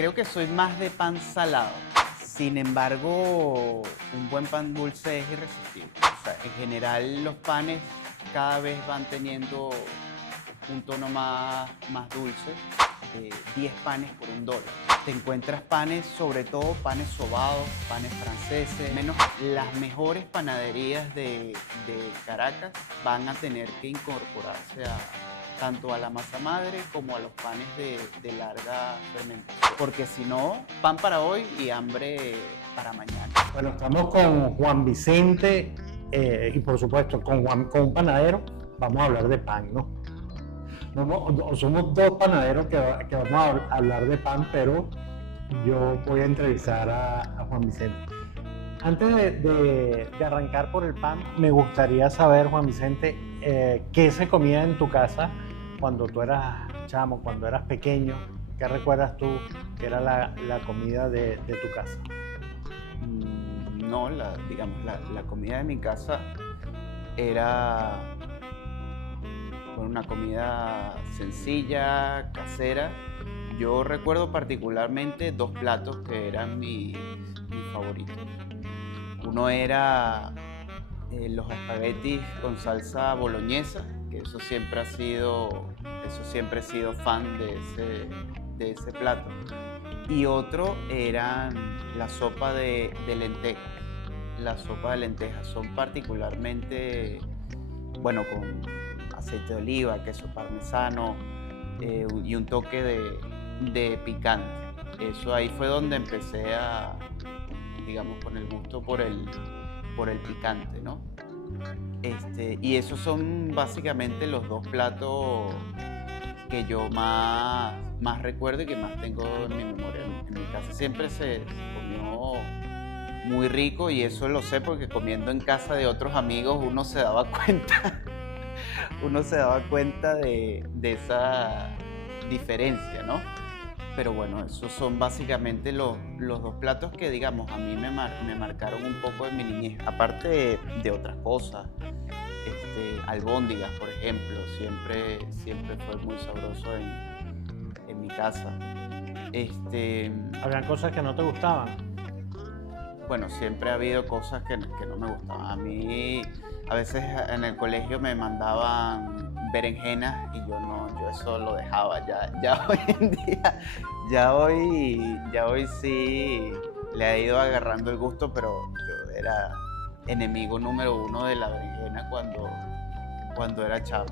creo que soy más de pan salado. Sin embargo, un buen pan dulce es irresistible. O sea, en general los panes cada vez van teniendo un tono más dulce. 10 panes por $1. Te encuentras panes, sobre todo panes sobados, panes franceses. Menos las mejores panaderías de Caracas van a tener que incorporarse tanto a la masa madre como a los panes de larga fermentación. Porque si no, pan para hoy y hambre para mañana. Bueno, estamos con Juan Vicente y por supuesto con un panadero. Vamos a hablar de pan, ¿no? Somos dos panaderos que vamos a hablar de pan, pero yo voy a entrevistar a Juan Vicente. Antes de arrancar por el pan, me gustaría saber, Juan Vicente, ¿qué se comía en tu casa cuando tú eras chamo, cuando eras pequeño? ¿Qué recuerdas tú que era la comida de tu casa? No, digamos, la comida de mi casa era una comida sencilla, casera. Yo recuerdo particularmente dos platos que eran mis favoritos. Uno era los espaguetis con salsa boloñesa, que eso siempre he sido fan de ese plato. Y otro eran la sopa de lentejas. Las sopas de lentejas son particularmente, bueno, con aceite de oliva, queso parmesano y un toque de picante. Eso ahí fue donde empecé digamos, con el gusto por el picante, ¿no? Y esos son básicamente los dos platos que yo más recuerdo y que más tengo en mi memoria. En mi casa siempre se comió muy rico y eso lo sé porque comiendo en casa de otros amigos uno se daba cuenta de esa diferencia, ¿no? Pero bueno, esos son básicamente los dos platos que, digamos, a mí me marcaron un poco de mi niñez. Aparte de otras cosas, albóndigas, por ejemplo, siempre fue muy sabroso en mi casa. ¿Habían cosas que no te gustaban? Bueno, siempre ha habido cosas que no me gustaban. A mí, a veces en el colegio me mandaban berenjenas y yo eso lo dejaba. Ya hoy en día, ya hoy sí le ha ido agarrando el gusto, pero yo era enemigo número uno de la berenjena cuando era chavo.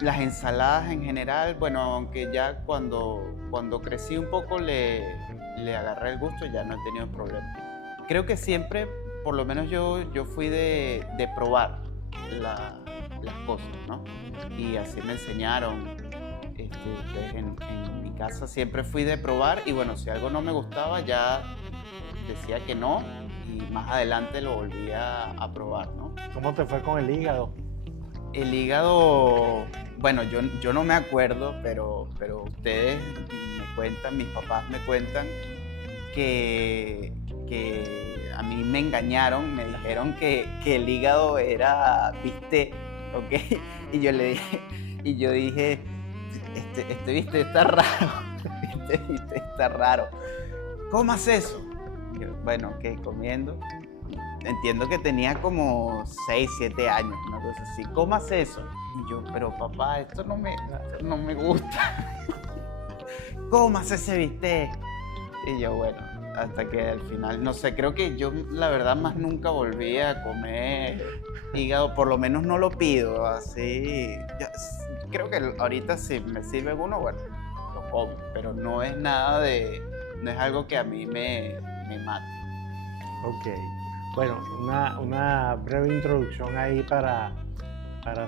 Las ensaladas en general, bueno, aunque ya cuando crecí un poco le agarré el gusto, ya no he tenido problema. Creo que siempre, por lo menos yo fui de probar las cosas, ¿no? Y así me enseñaron. En mi casa siempre fui de probar y bueno, si algo no me gustaba ya decía que no y más adelante lo volvía a probar, ¿no? ¿Cómo te fue con el hígado? El hígado, bueno, yo no me acuerdo, pero ustedes me cuentan, mis papás me cuentan que a mí me engañaron, me dijeron que el hígado era bistec, ¿ok? Y yo dije, este bistec está raro, este bistec está raro. ¿Cómo haces eso? Y yo, bueno, ¿qué? Comiendo. Entiendo que tenía como 6, 7 años, una cosa así. ¿Cómo haces eso? Y yo, pero papá, esto no me gusta. ¿Cómo haces ese bistec? Y yo, bueno, hasta que al final, no sé, creo que yo la verdad más nunca volví a comer hígado, por lo menos no lo pido, así. Creo que ahorita si me sirve uno, bueno, lo como, pero no es algo que a mí me mate. Ok. Bueno, una breve introducción ahí para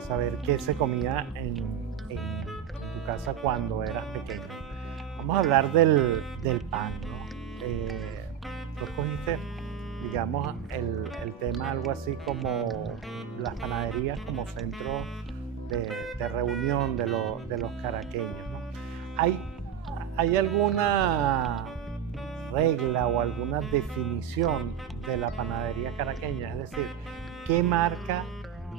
saber qué se comía en tu casa cuando eras pequeño. Vamos a hablar del pan, ¿no? Tú escogiste, digamos, el tema algo así como las panaderías como centro de reunión de los caraqueños, ¿no? ¿Hay alguna regla o alguna definición de la panadería caraqueña? Es decir, ¿qué marca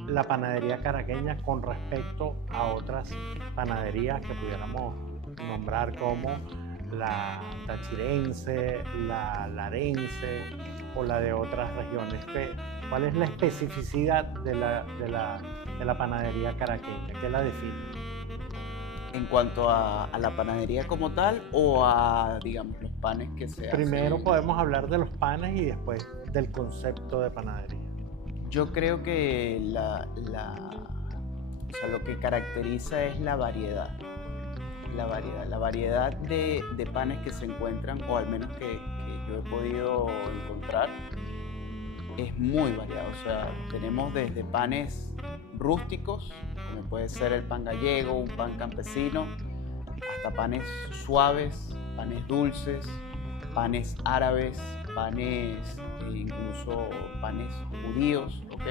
la panadería caraqueña con respecto a otras panaderías que pudiéramos nombrar como la tachirense, la larense o la de otras regiones. ¿Cuál es la especificidad de la panadería caraqueña? ¿Qué la define? En cuanto a la panadería como tal o a, digamos, los panes que se Primero hacen. podemos hablar de los panes y después del concepto de panadería. Yo creo que o sea, lo que caracteriza es la variedad. La variedad de panes que se encuentran, o al menos que yo he podido encontrar, es muy variado. O sea, tenemos desde panes rústicos, como puede ser el pan gallego, un pan campesino, hasta panes suaves, panes dulces, panes árabes, panes, incluso panes judíos, ¿ok?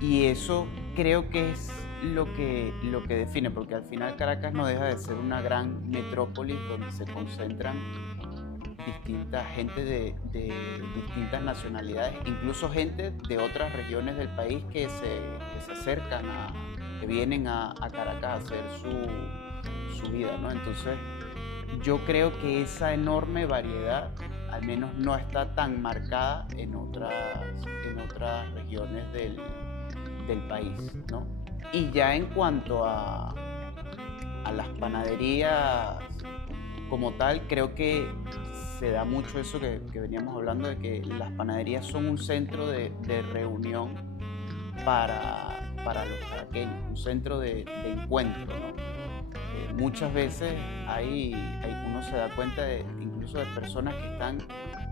Y eso creo que es lo que define, porque al final Caracas no deja de ser una gran metrópolis donde se concentran distinta gente de distintas nacionalidades, incluso gente de otras regiones del país que se acercan que vienen a Caracas a hacer su vida, ¿no? Entonces, yo creo que esa enorme variedad al menos no está tan marcada en otras regiones del país, ¿no? Y ya en cuanto a las panaderías como tal, creo que se da mucho eso que veníamos hablando, de que las panaderías son un centro de reunión para los caraqueños, un centro de encuentro, ¿no? Muchas veces uno se da cuenta incluso de personas que están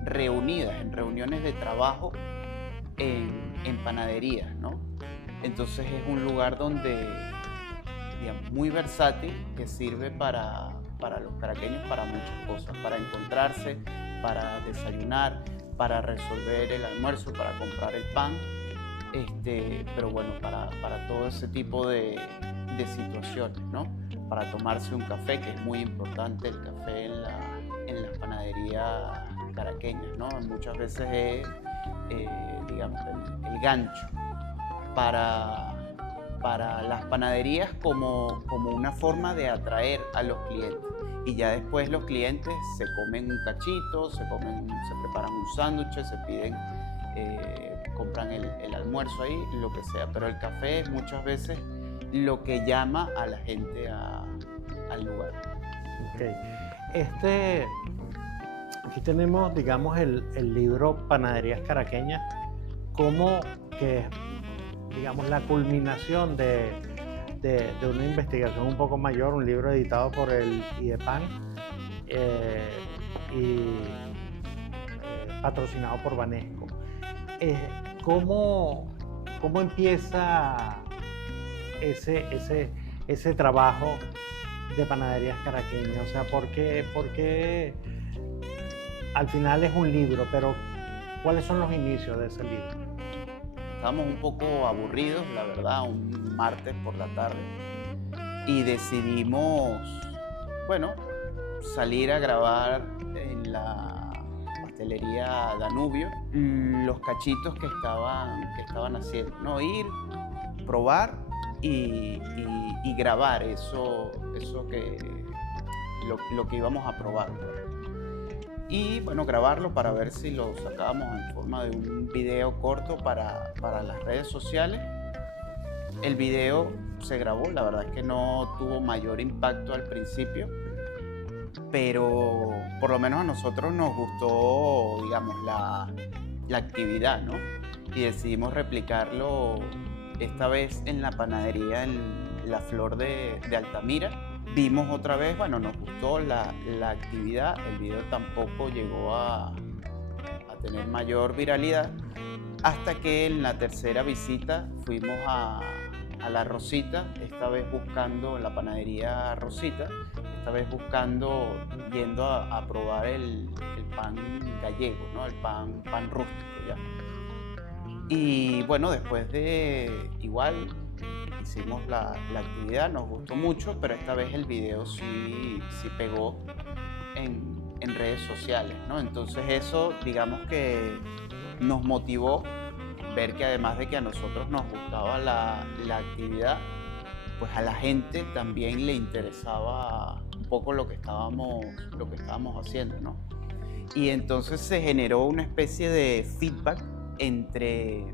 reunidas en reuniones de trabajo en panaderías, ¿no? Entonces es un lugar donde, digamos, muy versátil, que sirve para los caraqueños para muchas cosas, para encontrarse, para desayunar, para resolver el almuerzo, para comprar el pan, pero bueno, para todo ese tipo de situaciones, ¿no? Para tomarse un café, que es muy importante el café en las panaderías caraqueñas, ¿no? Muchas veces es, digamos, el gancho para las panaderías como una forma de atraer a los clientes. Y ya después los clientes se comen un cachito, se preparan un sándwich, se piden, compran el almuerzo ahí, lo que sea. Pero el café es muchas veces lo que llama a la gente al lugar. Ok. Aquí tenemos, digamos, el libro Panaderías Caraqueñas, como que es, digamos, la culminación de una investigación un poco mayor, un libro editado por el IDEPAN y patrocinado por Banesco. ¿Cómo empieza ese trabajo de panaderías caraqueñas? O sea, ¿por qué al final es un libro, pero cuáles son los inicios de ese libro? Estábamos un poco aburridos, la verdad, un martes por la tarde, y decidimos, bueno, salir a grabar en la pastelería Danubio los cachitos que estaban haciendo, ¿no? Ir, probar y grabar lo que íbamos a probar. Y bueno, grabarlo para ver si lo sacábamos en forma de un video corto para las redes sociales. El video se grabó, la verdad es que no tuvo mayor impacto al principio, pero por lo menos a nosotros nos gustó, digamos, la actividad, ¿no? Y decidimos replicarlo esta vez en la panadería en La Flor de Altamira. Vimos otra vez, bueno, nos gustó la actividad, el video tampoco llegó a tener mayor viralidad, hasta que en la tercera visita fuimos a La Rosita, esta vez buscando, la panadería Rosita, esta vez yendo a probar el pan gallego, ¿no? El pan rústico ya. Y bueno, después de igual hicimos la actividad, nos gustó mucho, pero esta vez el video sí pegó en redes sociales, ¿no? Entonces eso, digamos que nos motivó ver que además de que a nosotros nos gustaba la actividad, pues a la gente también le interesaba un poco lo que estábamos haciendo, ¿no? Y entonces se generó una especie de feedback entre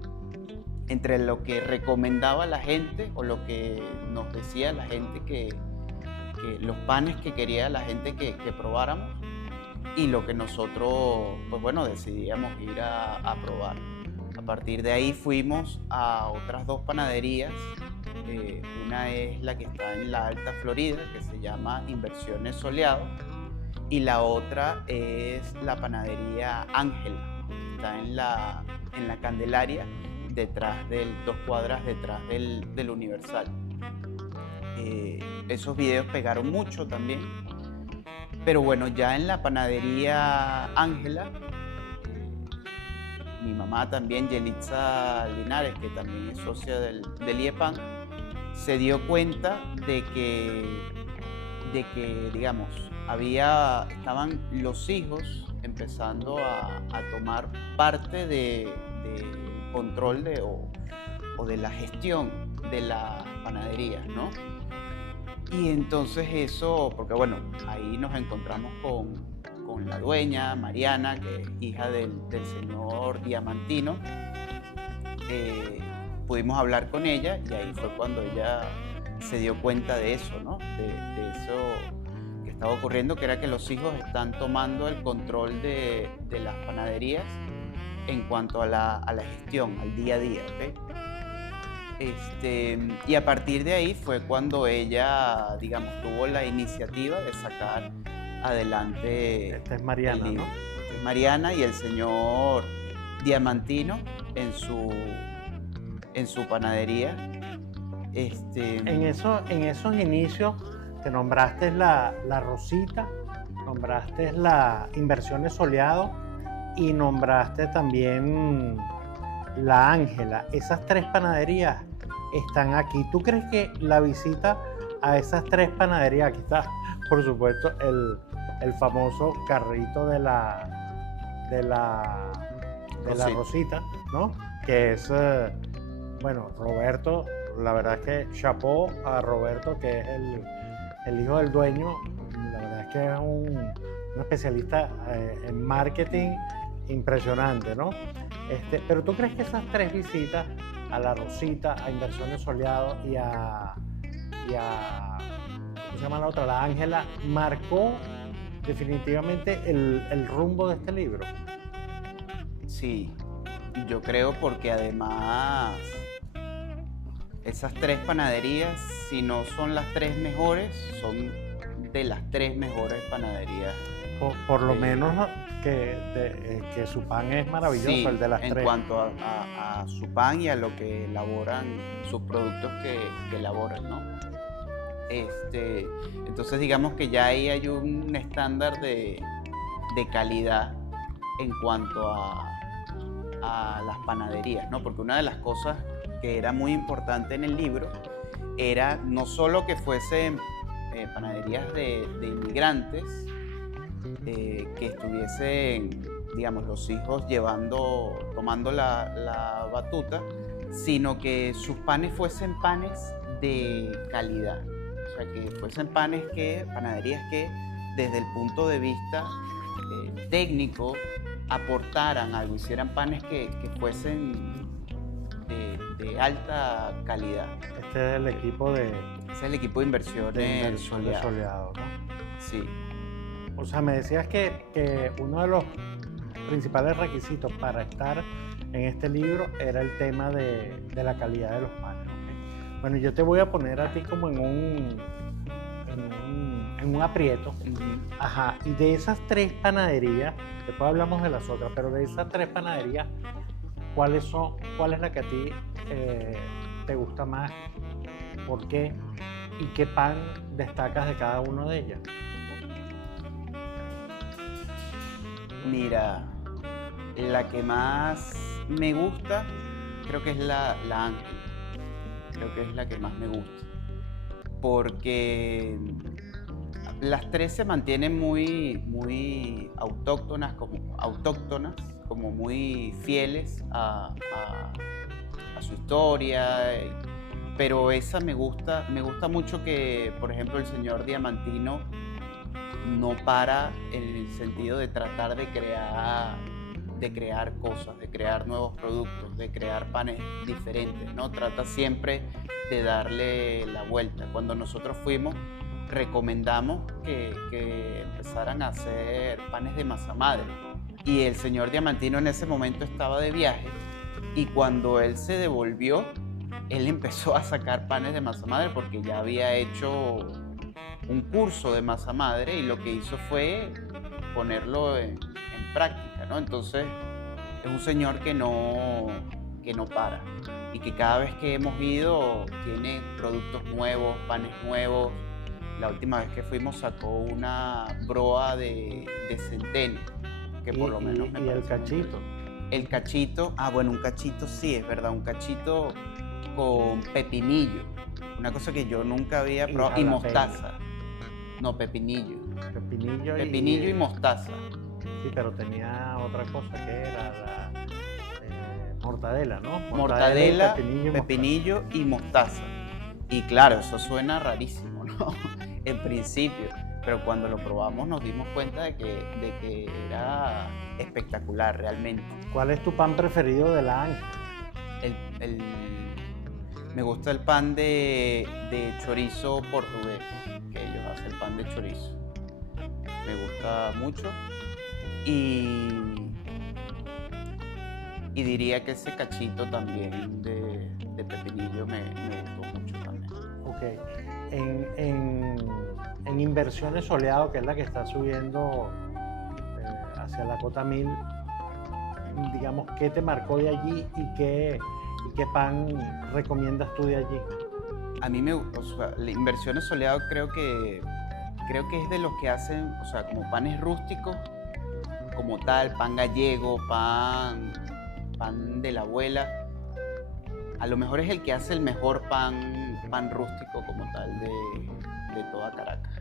lo que recomendaba la gente o lo que nos decía la gente que los panes que quería la gente que probáramos y lo que nosotros, pues bueno, decidíamos ir a probar. A partir de ahí fuimos a otras dos panaderías. Una es la que está en la Alta Florida, que se llama Inversiones Soleado, y la otra es la panadería Ángela, que está en la Candelaria, dos cuadras detrás del Universal. Esos videos pegaron mucho también, pero bueno, ya en la panadería Ángela, mi mamá también, Yelitza Linares, que también es socia del IEPAN, se dio cuenta de que digamos, estaban los hijos empezando a tomar parte del control o de la gestión de las panaderías, ¿no? Y entonces eso, porque bueno, ahí nos encontramos con la dueña, Mariana, que es hija del señor Diamantino. Pudimos hablar con ella y ahí fue cuando ella se dio cuenta de eso, ¿no? De eso que estaba ocurriendo, que era que los hijos están tomando el control de las panaderías en cuanto a la gestión, al día a día, ¿ok? Y a partir de ahí fue cuando ella, digamos, tuvo la iniciativa de sacar adelante. Esta es Mariana, el libro. ¿no? Esta es Mariana y el señor Diamantino en su panadería. En esos inicios te nombraste la Rosita, nombraste la Inversiones Soleado y nombraste también la Ángela. Esas tres panaderías están aquí. ¿Tú crees que la visita a esas tres panaderías, aquí está por supuesto el famoso carrito de la Rosita, ¿no? Que es, bueno, Roberto, la verdad es que chapeau a Roberto, que es el hijo del dueño. La verdad es que es un especialista en marketing impresionante, ¿no? Pero ¿tú crees que esas tres visitas a la Rosita, a Inversiones Soleado y a ¿cómo se llama la otra? La Ángela, marcó definitivamente el rumbo de este libro? Sí, yo creo, porque además esas tres panaderías, si no son las tres mejores, son de las tres mejores panaderías. Por lo menos que su pan es maravilloso, sí, el de las tres. En cuanto a su pan y a lo que elaboran, sus productos que elaboran, ¿no? Entonces digamos que ya ahí hay un estándar de calidad en cuanto a las panaderías, ¿no? Porque una de las cosas que era muy importante en el libro era no solo que fuesen panaderías de inmigrantes, que estuviesen, digamos, los hijos tomando la batuta, sino que sus panes fuesen panes de calidad. O sea, que fuesen panaderías que desde el punto de vista técnico aportaran algo, hicieran panes que fuesen de alta calidad. Este es el equipo de Inversiones Soleado, ¿no? Sí. O sea, me decías que uno de los principales requisitos para estar en este libro era el tema de la calidad de los panes, ¿okay? Bueno, yo te voy a poner a ti como en un aprieto. Uh-huh. Ajá, y de esas tres panaderías, después hablamos de las otras, pero de esas tres panaderías, ¿cuál es la que a ti te gusta más? ¿Por qué? ¿Y qué pan destacas de cada una de ellas? Mira, la que más me gusta creo que es la Ángela. Creo que es la que más me gusta. Porque las tres se mantienen muy autóctonas, como muy fieles a su historia. Pero esa me gusta mucho, que, por ejemplo, el señor Diamantino no para en el sentido de tratar de crear cosas, de crear nuevos productos, de crear panes diferentes, ¿no? Trata siempre de darle la vuelta. Cuando nosotros fuimos, recomendamos que empezaran a hacer panes de masa madre. Y el señor Diamantino en ese momento estaba de viaje, y cuando él se devolvió, él empezó a sacar panes de masa madre porque ya había hecho un curso de masa madre, y lo que hizo fue ponerlo en práctica, ¿no? Entonces es un señor que no para, y que cada vez que hemos ido tiene productos nuevos, panes nuevos. La última vez que fuimos sacó una broa de centeno, que por lo menos me y el parece cachito. el cachito, bueno, un cachito sí, es verdad, un cachito con pepinillo, una cosa que yo nunca había probado, y mostaza. No, pepinillo. Pepinillo y mostaza. Sí, pero tenía otra cosa que era la mortadela, ¿no? Mortadela, pepinillo y mostaza. Y claro, eso suena rarísimo, ¿no? En principio. Pero cuando lo probamos nos dimos cuenta de que era espectacular realmente. ¿Cuál es tu pan preferido de la Ángel? Me gusta el pan de chorizo portugués, que ellos hacen el pan de chorizo. Me gusta mucho. Y diría que ese cachito también de pepinillo me gustó mucho también. Ok. En Inversiones Soleado, que es la que está subiendo hacia la Cota 1000, digamos, ¿qué te marcó de allí y qué pan recomiendas tú de allí? A mí me gusta, o sea, la Inversiones Soleado creo que es de los que hacen, o sea, como panes rústicos, como tal, pan gallego, pan de la abuela. A lo mejor es el que hace el mejor pan rústico como tal de toda Caracas.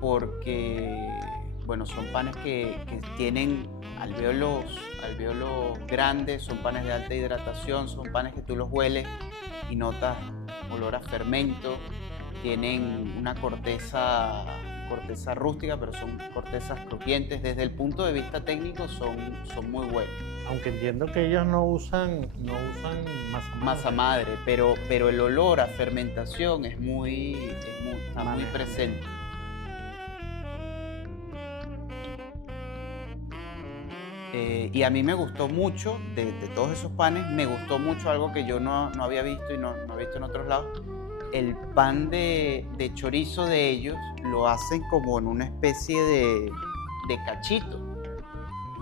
Porque, bueno, son panes que tienen alvéolos grandes, son panes de alta hidratación, son panes que tú los hueles y notas olor a fermento, tienen una corteza rústica, pero son cortezas crujientes. Desde el punto de vista técnico son muy buenos. Aunque entiendo que ellos no usan masa madre, pero el olor a fermentación está muy presente. Y a mí me gustó mucho, de todos esos panes, me gustó mucho algo que yo no había visto y no he visto en otros lados. El pan de chorizo de ellos lo hacen como en una especie de cachito,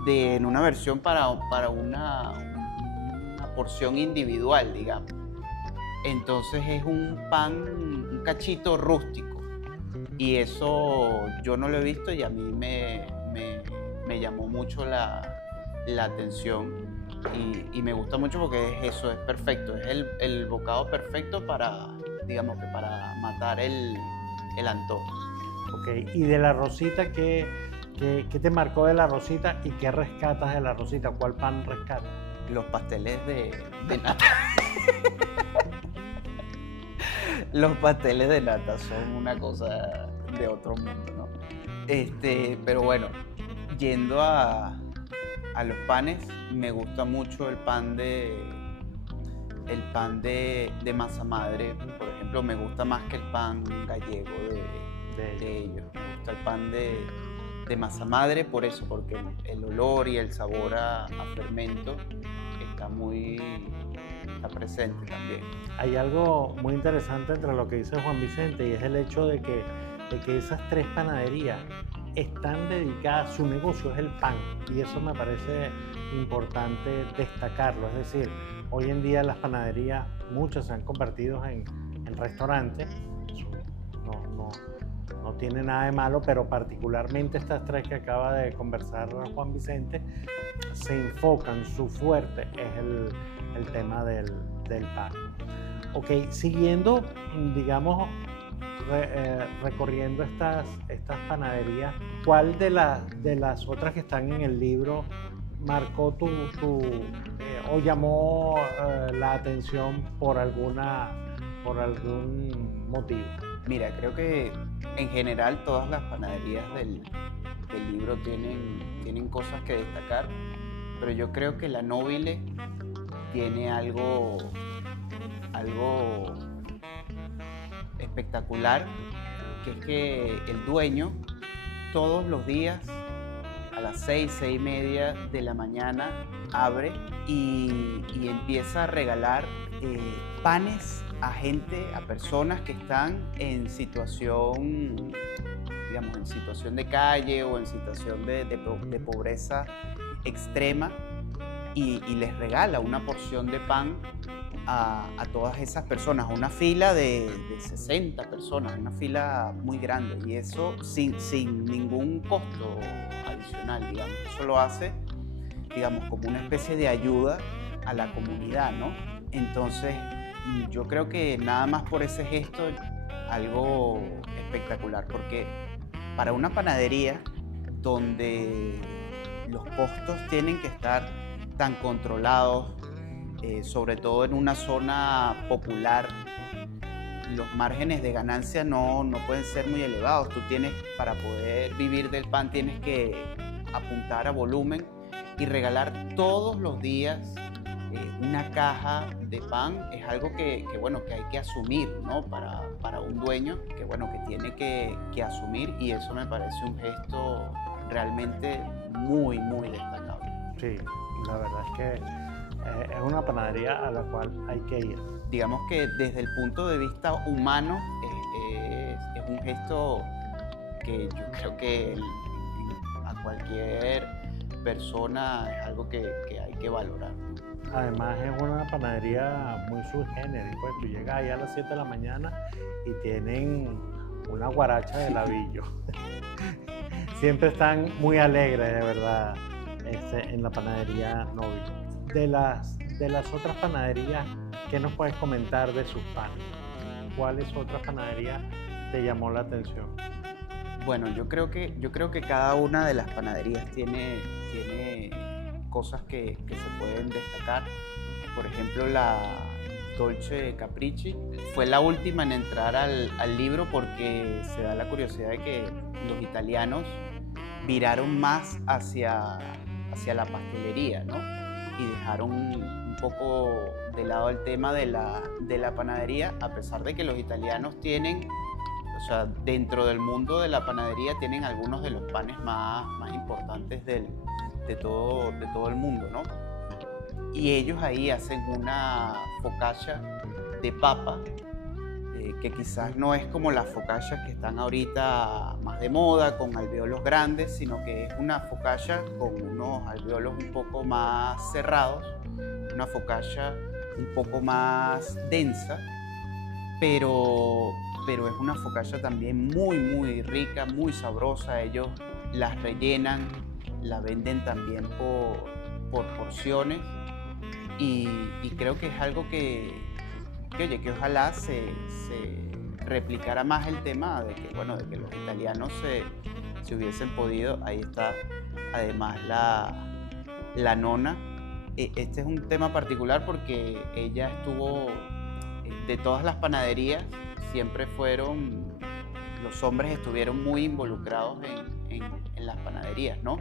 en una versión para una porción individual, digamos. Entonces es un cachito rústico, y eso yo no lo he visto, y a mí me llamó mucho la atención, y me gusta mucho porque es eso, es perfecto, es el bocado perfecto para, digamos, que para matar el antojo. Ok, y de la Rosita, ¿qué te marcó de la Rosita y qué rescatas de la Rosita? ¿Cuál pan rescatas? Los pasteles de nata. Los pasteles de nata son una cosa de otro mundo, ¿no? Pero bueno, yendo a los panes, me gusta mucho el pan de masa madre, por ejemplo. Me gusta más que el pan gallego de ellos. Me gusta el pan de masa madre por eso, porque el olor y el sabor a fermento está presente también. Hay algo muy interesante entre lo que dice Juan Vicente, y es el hecho de que esas tres panaderías están dedicadas, su negocio es el pan, y eso me parece importante destacarlo. Es decir, hoy en día las panaderías, muchas se han convertido en restaurantes. No tiene nada de malo, pero particularmente estas tres que acaba de conversar Juan Vicente se enfocan, su fuerte es el tema del pan. Ok, siguiendo, digamos, recorriendo estas panaderías, ¿cuál de las otras que están en el libro marcó o llamó la atención por algún motivo? Mira, creo que En general, todas las panaderías del libro tienen cosas que destacar, pero yo creo que la Nobile tiene algo espectacular, que es que el dueño todos los días a las 6:30 de la mañana abre y empieza a regalar panes a gente, a personas que están en situación, digamos, en situación de calle o en situación de pobreza extrema, y les regala una porción de pan a todas esas personas, a una fila de 60 personas, una fila muy grande, y eso sin ningún costo adicional, digamos. Eso lo hace, digamos, como una especie de ayuda a la comunidad, ¿no? Entonces, yo creo que nada más por ese gesto, algo espectacular, porque para una panadería donde los costos tienen que estar tan controlados, sobre todo en una zona popular, los márgenes de ganancia no pueden ser muy elevados. Tú tienes, para poder vivir del pan, tienes que apuntar a volumen y regalar todos los días una caja de pan. Es algo que hay que asumir, ¿no? Para un dueño que tiene que asumir, y eso me parece un gesto realmente muy, muy destacable. Sí, la verdad es que es una panadería a la cual hay que ir. Digamos que desde el punto de vista humano es un gesto que yo creo que a cualquier persona es algo que hay que valorar. Además es una panadería muy sui generis, pues tú llegas ahí a las 7 de la mañana y tienen una guaracha de labillo. Siempre están muy alegres, de verdad, en la panadería Nobile. De las otras panaderías, ¿qué nos puedes comentar de sus panes? ¿Cuáles otras panaderías te llamó la atención? Bueno, yo creo que cada una de las panaderías tiene cosas que se pueden destacar. Por ejemplo, la Dolce Capricci fue la última en entrar al libro, porque se da la curiosidad de que los italianos viraron más hacia la pastelería, ¿no? Y dejaron un poco de lado el tema de la panadería, a pesar de que los italianos tienen, o sea, dentro del mundo de la panadería tienen algunos de los panes más importantes de todo el mundo, ¿no? Y ellos ahí hacen una focaccia de papa, que quizás no es como las focaccias que están ahorita más de moda, con alvéolos grandes, sino que es una focaccia con unos alvéolos un poco más cerrados, una focaccia un poco más densa, pero es una focaccia también muy, muy rica, muy sabrosa. Ellos las rellenan, la venden también por porciones, y creo que es algo que ojalá se replicara más el tema de que los italianos se hubiesen podido. Ahí está además la nona. Este es un tema particular porque ella estuvo, de todas las panaderías, siempre los hombres estuvieron muy involucrados en las panaderías, ¿no?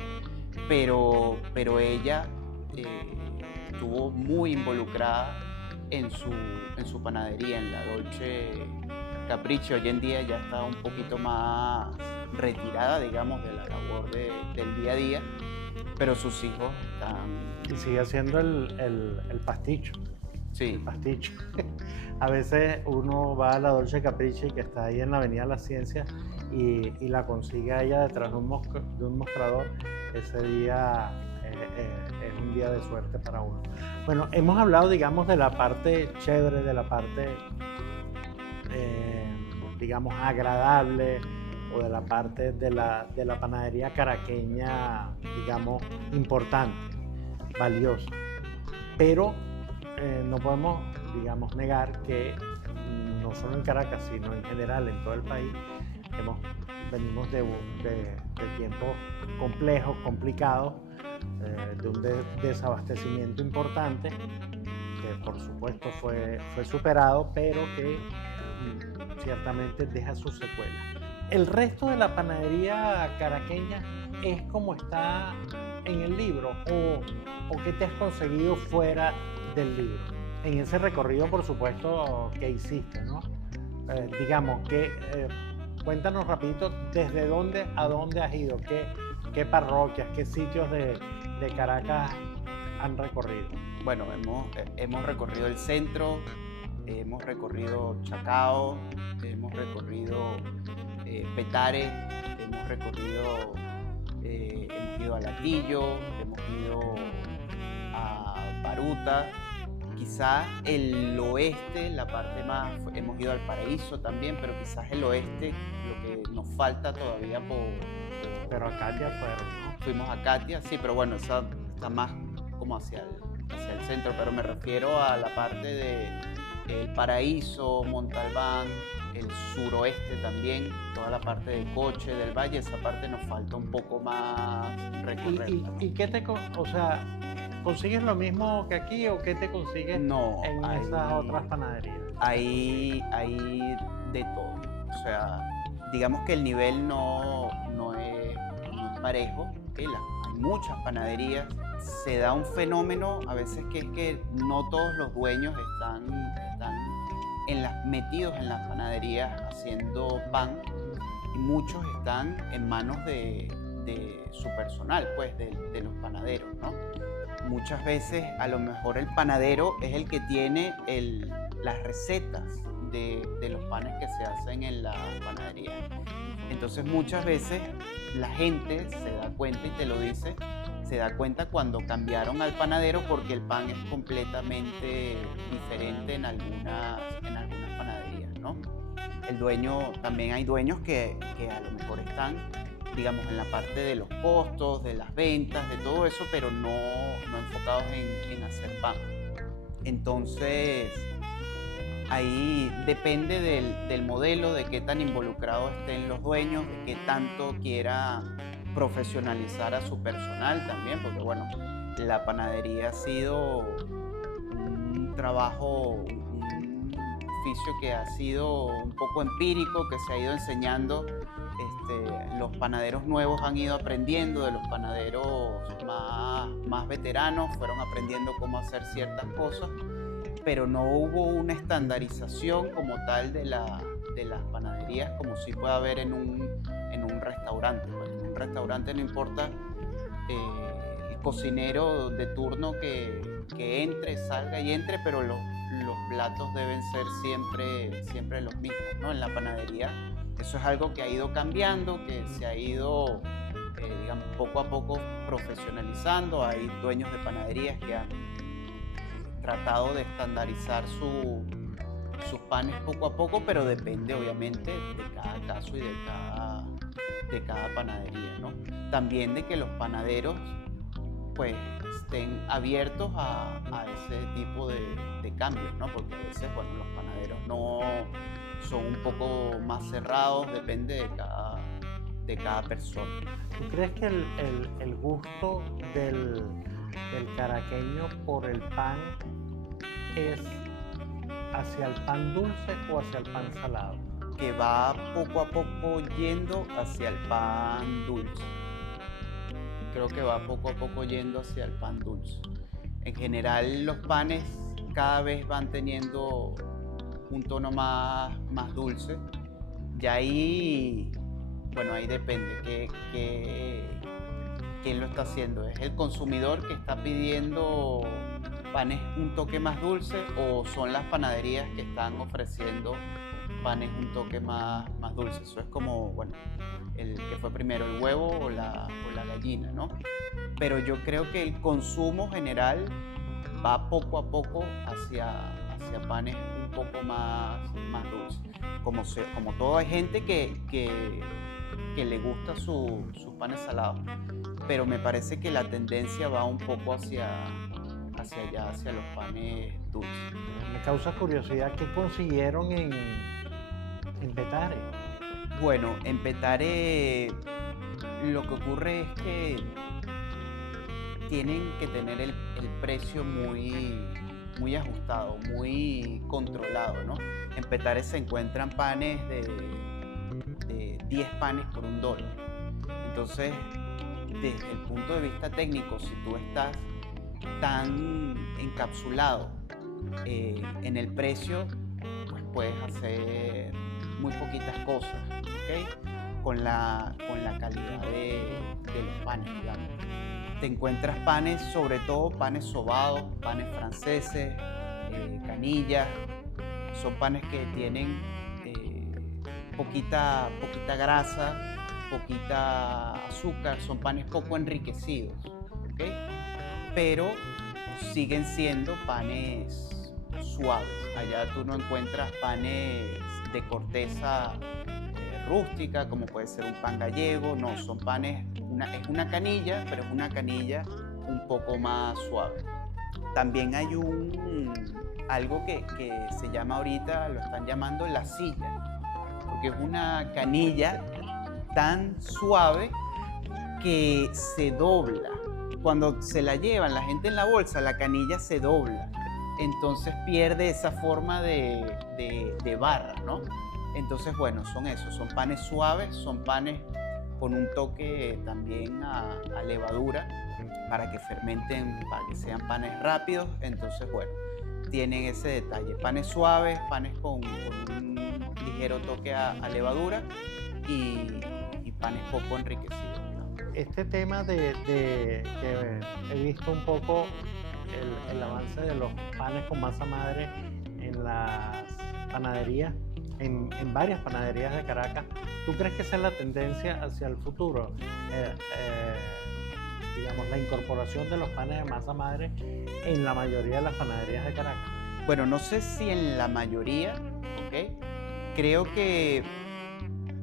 Pero ella estuvo muy involucrada en su panadería, en la Dolce Capricci. Hoy en día ya está un poquito más retirada, digamos, de la labor del día a día, pero sus hijos están... Y sigue haciendo el pasticho. Sí. El pasticho. A veces uno va a la Dolce Capricci, que está ahí en la Avenida de la Ciencia, y la consigue a ella detrás de un mostrador. Ese día es un día de suerte para uno. Bueno, hemos hablado, digamos, de la parte chévere, de la parte, digamos, agradable, o de la parte de la panadería caraqueña, digamos, importante, valiosa. Pero no podemos, digamos, negar que no solo en Caracas, sino en general en todo el país, venimos de tiempos complejos, complicados, de un desabastecimiento importante, que por supuesto fue superado, pero que ciertamente deja sus secuelas. ¿El resto de la panadería caraqueña es como está en el libro o qué te has conseguido fuera del libro? En ese recorrido, por supuesto, que hiciste, ¿no? Digamos, cuéntanos rapidito desde dónde a dónde has ido, qué parroquias, qué sitios de Caracas han recorrido. Bueno, hemos recorrido el centro, hemos recorrido Chacao, hemos recorrido Petare, hemos ido a Latillo, hemos ido a Baruta, quizás el oeste, la parte más, hemos ido al Paraíso también, pero quizás el oeste, lo que nos falta todavía Pero a Katia fueron, ¿no? Fuimos a Katia, sí, pero bueno, esa está más como hacia el centro, pero me refiero a la parte de El Paraíso, Montalbán, el suroeste también, toda la parte de Coche, del Valle, esa parte nos falta un poco más recorrer. ¿Y qué o sea, consigues lo mismo que aquí o qué te consigues en esas otras panaderías? Hay de todo, o sea, digamos que el nivel no es parejo, hay muchas panaderías, se da un fenómeno a veces que es que no todos los dueños están metidos en las panaderías haciendo pan y muchos están en manos de su personal, pues de los panaderos, ¿no? Muchas veces a lo mejor el panadero es el que tiene las recetas de los panes que se hacen en la panadería. Entonces muchas veces la gente se da cuenta y te lo dice, se da cuenta cuando cambiaron al panadero porque el pan es completamente diferente en algunas panaderías, ¿no? El dueño, también hay dueños que a lo mejor están, digamos, en la parte de los costos, de las ventas, de todo eso, pero no enfocados en hacer pan. Entonces, ahí depende del modelo, de qué tan involucrados estén los dueños, de qué tanto quiera profesionalizar a su personal también, porque bueno, la panadería ha sido un trabajo, un oficio que ha sido un poco empírico, que se ha ido enseñando. Los panaderos nuevos han ido aprendiendo de los panaderos más veteranos, fueron aprendiendo cómo hacer ciertas cosas, pero no hubo una estandarización como tal de las panaderías como sí puede haber en un restaurante. Pues en un restaurante no importa el cocinero de turno que entre, salga y entre, pero los platos deben ser siempre los mismos, ¿no? En la panadería eso es algo que ha ido cambiando, que se ha ido, digamos, poco a poco profesionalizando. Hay dueños de panaderías que han tratado de estandarizar sus panes poco a poco, pero depende obviamente de cada caso y de cada panadería, ¿no? También de que los panaderos pues estén abiertos a ese tipo de cambios, ¿no? Porque a veces, bueno, los panaderos no son un poco más cerrados, depende de cada persona. ¿Tú crees que el gusto del caraqueño por el pan es hacia el pan dulce o hacia el pan salado? Que va poco a poco yendo hacia el pan dulce. Creo que va poco a poco yendo hacia el pan dulce. En general los panes cada vez van teniendo un tono más dulce. Y ahí, bueno, ahí depende quién lo está haciendo. ¿Es el consumidor que está pidiendo panes un toque más dulce o son las panaderías que están ofreciendo panes un toque más dulce? Eso es como, bueno, el que fue primero, el huevo o la gallina, ¿no? Pero yo creo que el consumo general va poco a poco hacia panes un poco más dulces. Como todo, hay gente que le gusta sus panes salados, pero me parece que la tendencia va un poco hacia allá, hacia los panes dulces. Me causa curiosidad, ¿qué consiguieron en Petare? Bueno, en Petare lo que ocurre es que tienen que tener el precio muy ajustado, muy controlado, ¿no? En Petare se encuentran panes de 10 panes por $1. Entonces, desde el punto de vista técnico, si tú estás tan encapsulado en el precio, pues puedes hacer muy poquitas cosas, ¿ok? Con la calidad de los panes, digamos. Te encuentras panes, sobre todo panes sobados, panes franceses, canillas. Son panes que tienen poquita grasa, poquita azúcar, son panes poco enriquecidos, ¿ok? Pero siguen siendo panes suaves. Allá tú no encuentras panes de corteza rústica, como puede ser un pan gallego, no, son panes, es una canilla, pero es una canilla un poco más suave. También hay algo que se llama ahorita, lo están llamando la silla, porque es una canilla tan suave que se dobla. Cuando se la llevan la gente en la bolsa, la canilla se dobla, entonces pierde esa forma de barra, ¿no? Entonces, bueno, son panes suaves, son panes con un toque también a levadura para que fermenten, para que sean panes rápidos. Entonces, bueno, tienen ese detalle, panes suaves, panes con un ligero toque a levadura y panes poco enriquecidos, ¿no? Este tema que he visto un poco el avance de los panes con masa madre en las panaderías, en varias panaderías de Caracas. ¿Tú crees que esa es la tendencia hacia el futuro? Digamos, la incorporación de los panes de masa madre en la mayoría de las panaderías de Caracas. Bueno, no sé si en la mayoría, ¿ok? Creo que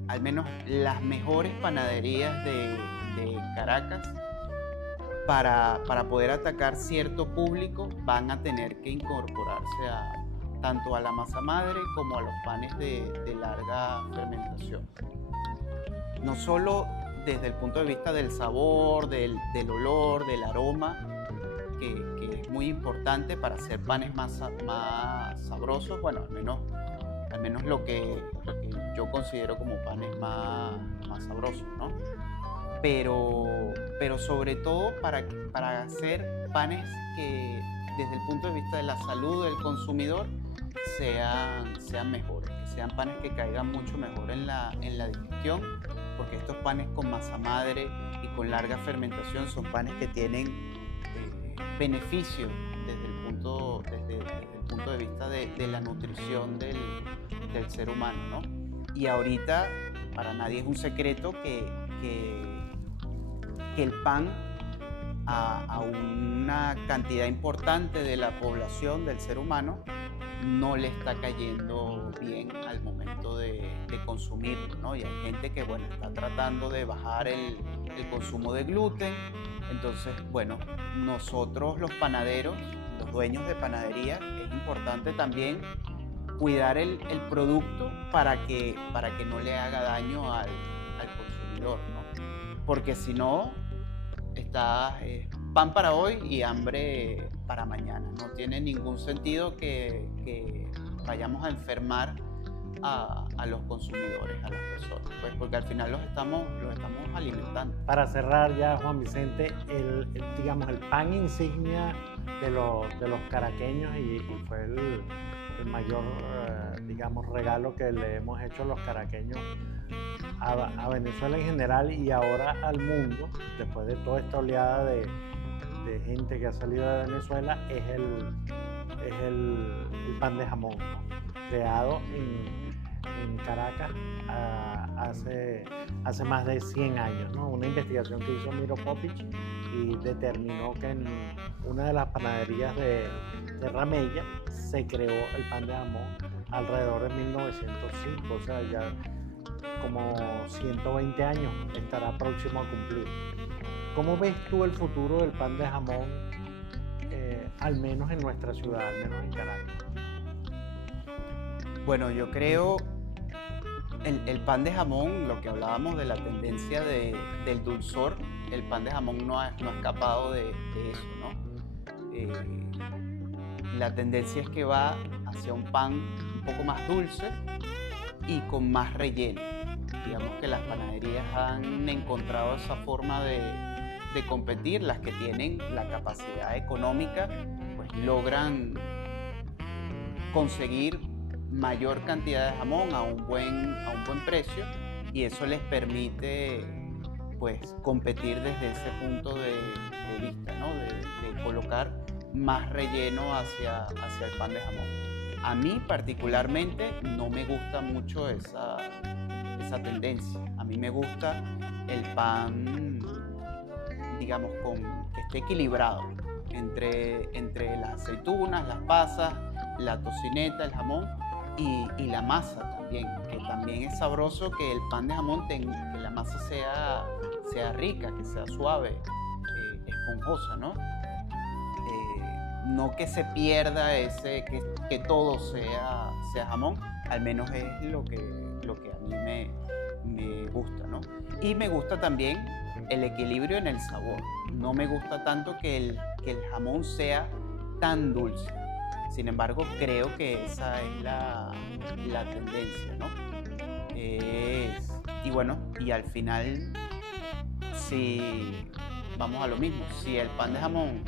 al menos las mejores panaderías de Caracas, para poder atacar cierto público, van a tener que incorporarse tanto a la masa madre como a los panes de larga fermentación. No solo desde el punto de vista del sabor, del olor, del aroma, que es muy importante para hacer panes más sabrosos, bueno, al menos lo que yo considero como panes más sabrosos, ¿no? Pero sobre todo para hacer panes que desde el punto de vista de la salud del consumidor sean mejores, que sean panes que caigan mucho mejor en la digestión, porque estos panes con masa madre y con larga fermentación son panes que tienen beneficios desde el punto de vista de la nutrición del ser humano, ¿no? Y ahorita para nadie es un secreto que el pan a una cantidad importante de la población del ser humano no le está cayendo bien al momento de consumirlo, ¿no? Y hay gente que, bueno, está tratando de bajar el consumo de gluten. Entonces, bueno, nosotros los panaderos, los dueños de panadería, es importante también cuidar el producto para que no le haga daño al consumidor, ¿no? Porque si no, está pan para hoy y hambre para mañana. No tiene ningún sentido que vayamos a enfermar a los consumidores, a las personas, pues, porque al final los estamos alimentando. Para cerrar ya, Juan Vicente, digamos, el pan insignia de los caraqueños y fue el mayor, digamos, regalo que le hemos hecho los caraqueños a Venezuela en general y ahora al mundo, después de toda esta oleada de gente que ha salido de Venezuela, es el pan de jamón, ¿no? Creado en Caracas hace más de 100 años, ¿no? Una investigación que hizo Miro Popic y determinó que en una de las panaderías de Ramella se creó el pan de jamón alrededor de 1905, o sea, ya como 120 años estará próximo a cumplir. ¿Cómo ves tú el futuro del pan de jamón, al menos en nuestra ciudad, al menos en Caracas? Bueno, yo creo el pan de jamón, lo que hablábamos de la tendencia del dulzor, el pan de jamón no ha escapado de eso, ¿no? La tendencia es que va hacia un pan un poco más dulce y con más relleno. digamos que las panaderías han encontrado esa forma de competir. Las que tienen la capacidad económica, pues logran conseguir mayor cantidad de jamón a un buen precio, y eso les permite pues competir desde ese punto de vista, ¿no? de colocar más relleno hacia el pan de jamón. A mí particularmente no me gusta mucho esa tendencia. A mí me gusta el pan, digamos, que esté equilibrado entre las aceitunas, las pasas, la tocineta, el jamón y la masa también, que también es sabroso que el pan de jamón que la masa sea rica, que sea suave, esponjosa, ¿no? No que se pierda que todo sea jamón, al menos es lo que a mí me gusta, ¿no? Y me gusta también el equilibrio en el sabor. No me gusta tanto que el jamón sea tan dulce. Sin embargo, creo que esa es la tendencia, ¿no? Y bueno, y al final, si vamos a lo mismo, si el pan de jamón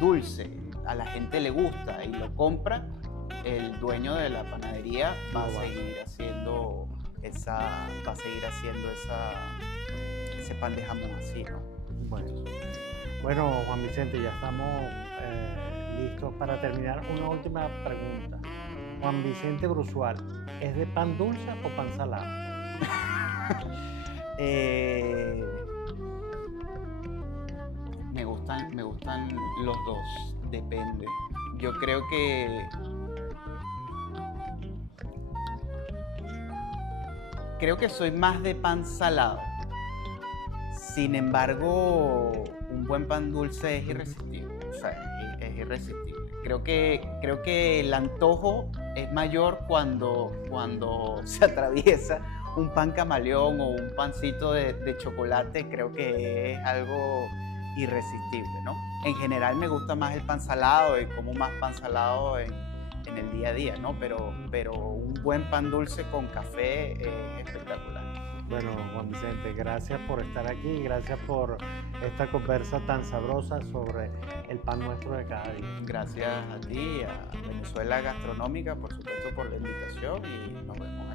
dulce a la gente le gusta y lo compra, el dueño de la panadería va a seguir haciendo ese pan de jamón así, ¿no? Bueno, Juan Vicente, ya estamos listos para terminar. Una última pregunta. Juan Vicente Brusual, ¿es de pan dulce o pan salado? Me gustan los dos, depende. Yo creo que soy más de pan salado. Sin embargo, un buen pan dulce es irresistible. O sea, es irresistible. Creo que el antojo es mayor cuando se atraviesa un pan camaleón o un pancito de chocolate. Creo que es algo irresistible, ¿no? En general me gusta más el pan salado y como más pan salado en el día a día, ¿no? Pero un buen pan dulce con café es espectacular. Bueno, Juan Vicente, gracias por estar aquí, gracias por esta conversa tan sabrosa sobre el pan nuestro de cada día. Gracias a ti, a Venezuela Gastronómica, por supuesto, por la invitación, y nos vemos